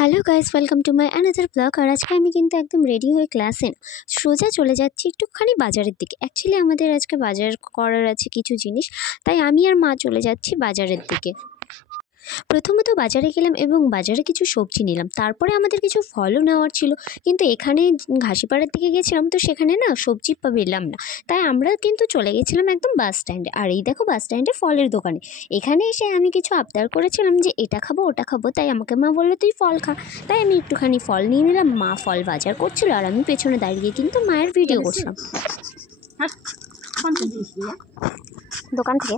Hello guys, welcome to my another blog. আর আজকে আমি কিন্তু একদম রেডি হয়ে ক্লাসে সোজা চলে যাচ্ছি একটুখানি বাজারের দিকে। অ্যাকচুয়ালি আমাদের আজকে বাজার করার আছে কিছু জিনিস, তাই আমি আর মা চলে যাচ্ছি বাজারের দিকে। প্রথমত বাজারে গেলাম এবং বাজারে কিছু সবজি নিলাম, তারপরে আমাদের কিছু ফলও নেওয়ার ছিল। কিন্তু এখানে ঘাসিপাড়ার দিকে গেছিলাম তো সেখানে না সবজি পেলাম না, তাই আমরা কিন্তু চলে গেছিলাম একদম বাস স্ট্যান্ডে। আর এই দেখো বাস স্ট্যান্ডে ফলের দোকানে। এখানে এসে আমি কিছু আবদার করেছিলাম যে এটা খাবো ওটা খাবো, তাই আমাকে মা বললো তুই ফল খা। তাই আমি একটুখানি ফল নিয়ে নিলাম। মা ফল বাজার করছিল আর আমি পেছনে দাঁড়িয়ে কিন্তু মায়ের ভিডিও করছিলাম দোকান থেকে।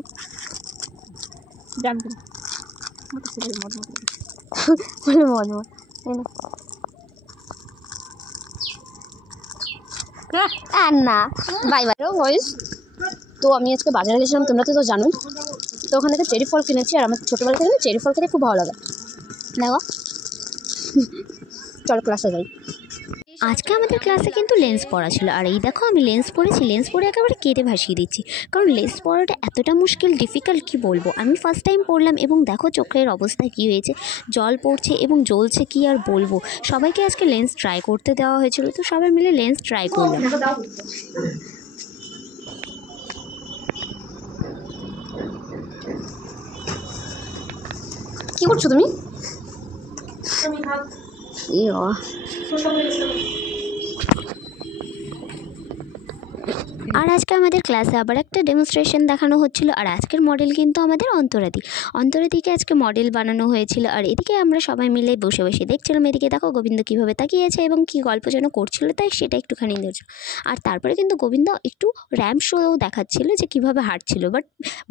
না বাই বাই ভয়েস। তো আমি আজকে বাজারে গেছিলাম, তোমরা তো জানোই। তো ওখান থেকে চেরি ফল কিনেছি, আর আমার ছোটোবেলা থেকে চেরি ফল খেতে খুব ভালো লাগে। দেখো চলো ক্লাসে যাই। আজকে আমাদের ক্লাসে কিন্তু লেন্স পড়া ছিল, আর এই দেখো আমি লেন্স পড়েছি। লেন্স পরে একেবারে কেটে ভাসিয়ে দিচ্ছি, কারণ লেন্স পড়াটা এতটা মুশকিল ডিফিকাল্ট কি বলবো। আমি ফার্স্ট টাইম পড়লাম এবং দেখো চোখের অবস্থা কী হয়েছে, জল পড়ছে এবং জ্বলছে, কি আর বলবো। সবাইকে আজকে লেন্স ট্রাই করতে দেওয়া হয়েছিল, তো সবাই মিলে লেন্স ট্রাই করলাম। কি করছো তুমি? আর আজকে আমাদের ক্লাসে আবার একটা ডেমনস্ট্রেশন দেখানো হচ্ছিল। আর আজকের মডেল কিন্তু আমাদের অন্তরাদিকে আজকে মডেল বানানো হয়েছিল। আর এদিকে আমরা সবাই মিলে বসে বসে দেখছিলাম। এদিকে দেখো গোবিন্দ কীভাবে তাকিয়েছে এবং কী গল্প যেন করছিল, তাই সেটা একটুখানি দেখছো। আর তারপরে কিন্তু গোবিন্দ একটু র্যাম্প শো দেখাচ্ছিল যে কীভাবে হাঁটছিল, বাট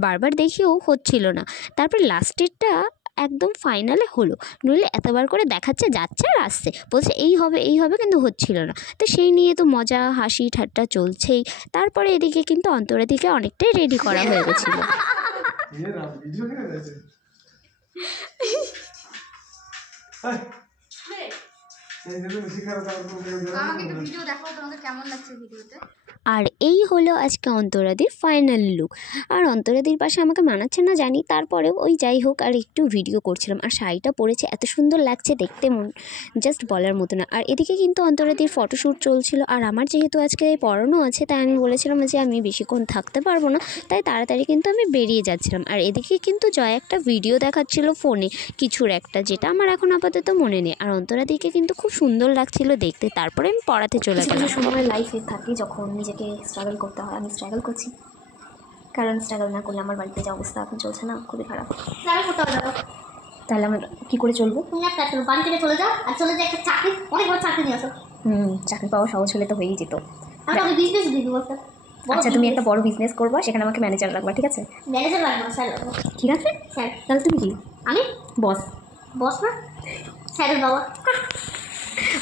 বারবার দেখিয়েও হচ্ছিল না। তারপরে লাস্টেরটা একদম ফাইনালে হলো, নইলে এতবার করে দেখাচ্ছে, যাচ্ছে আর আসছে, বলছে এই হবে কিন্তু হচ্ছিল না। তো সেই নিয়ে তো মজা হাসি ঠাট্টা চলছেই। তারপরে এদিকে কিন্তু অন্তরাদিকে অনেকটাই রেডি করা হয়ে গেছিল। আর এই হলো আজকে অন্তরাদির ফাইনাল লুক। আর অন্তরাদির পাশে আমাকে মানাচ্ছে না জানি, তারপরেও ওই যাই হোক আর একটু ভিডিও করছিলাম। আর শাড়িটা পরেছে এত সুন্দর লাগছে দেখতে, জাস্ট বলার মতো না। আর এদিকে কিন্তু অন্তরাদির ফটোশ্যুট চলছিল। আর আমার যেহেতু আজকে পড়ানো আছে, তাই আমি বলেছিলাম যে আমি বেশিক্ষণ থাকতে পারবো না, তাই তাড়াতাড়ি কিন্তু আমি বেরিয়ে যাচ্ছিলাম। আর এদিকে কিন্তু জয় একটা ভিডিও দেখাচ্ছিল ফোনে কিছুর একটা, যেটা আমার এখন আপাতত মনে নেই। আর অন্তরাদিকে কিন্তু খুব সুন্দর লাগছিল দেখতে। তারপরে আমি পড়াতে চলে গেলাম। সময় লাইফে থাকি যখন নিজেকে স্ট্রাগল করতে হয়, আমি স্ট্রাগল করছি, কারণ স্ট্রাগল না করলে আমার বাড়িতে যে অবস্থা এখন চলছে না, খুবই খারাপ। স্ট্রাগল করতে হবে, তাহলে আমরা কী করে চলবো? তুমি একটা বাড়ি থেকে চলে যাও, আর চলে যাও একটা চাকরি, অনেক বড় চাকরি নিয়ে আসো। চাকরি পাওয়া সহজ হলে তো হয়েই যেত। আমি বিজনেস দিয়ে দেবো একটা। আচ্ছা তুমি একটা বড় বিজনেস করবা, সেখানে আমাকে ম্যানেজার রাখবা, ঠিক আছে? ম্যানেজার রাখবো না, স্যার রাখবো। ঠিক আছে স্যার। তাহলে তুমি কি? আমি বস। বস না, স্যারের বাবা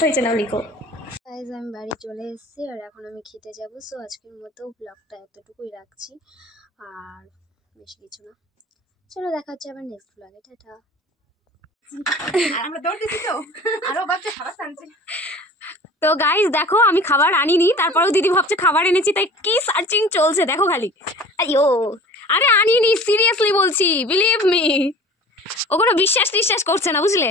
হয়েছে। নাও লিখো। গাইজ আমি বাড়ি চলে এসেছি, আর এখন আমি খেতে যাব। সো আজকের মতো ব্লগটা এতটুকুই রাখছি, আর বেশি কিছু না। চলো দেখা হচ্ছে আবার নেক্সট ব্লগে। টাটা। তো গাইজ দেখো আমি খাবার আনিনি, তারপরেও দিদি ভাবছে খাবার এনেছি, তাই কি সার্চিং চলছে দেখো খালি। আইও আরে আনিনি, সিরিয়াসলি বলছি, বিলিভ মি। ও কোনো বিশ্বাস করছে না, বুঝলে।